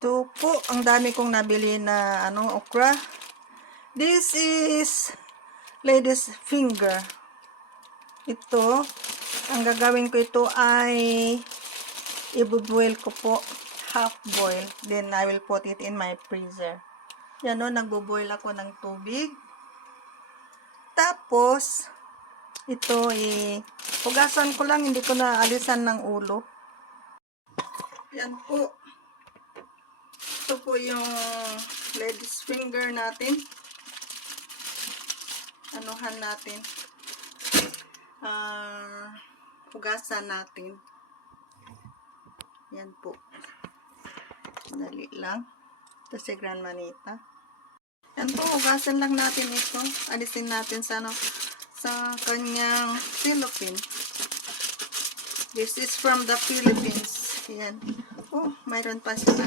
Ito po, ang dami kong nabili na okra. This is lady's finger. Ito, ang gagawin ko ito ay i-boil ko po, half boil. Then I will put it in my freezer. Yan o, nagbo-boil ako ng tubig. Tapos, ito hugasan ko lang, hindi ko na alisan ng ulo. Yan po. Ito po yung lady's finger natin. Anuhan natin. Hugasan natin. Yan po. Dali lang. Ito si Grand Manita. Yan po, hugasan lang natin ito. Alisin natin sa kanyang cellophane. This is from the Philippines. Yan. Oh, mayroon pa siya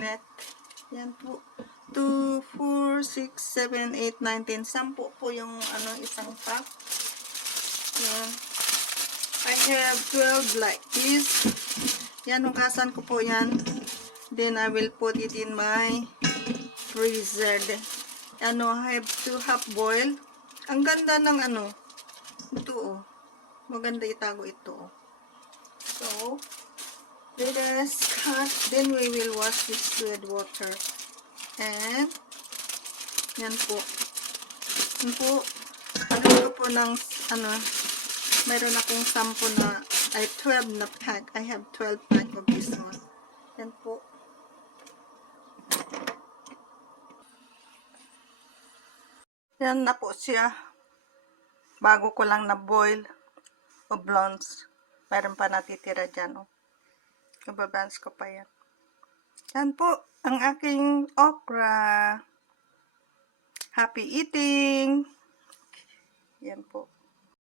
net. Yan po. 2, 4, 6, 7, 8, 9, 10. 10 po yung isang pack. Yan. I have 12 like this. Yan, hugasan ko po yan. Then I will put it in my freezer. I have to half boil. Ang ganda ng ito oh. Maganda itago ito oh. So, let us cut. Then we will wash this with water. And, yan po. Yan po. Ano po ng, mayroon akong 10 na, 12 na pack. I have 12 pack of this one. Yan po. Yan na po siya. Bago ko lang na-boil o blondes. Mayroon pa natitira dyan, oh. Ibabans ko pa yan. Yan po, ang aking okra. Happy eating! Yan po.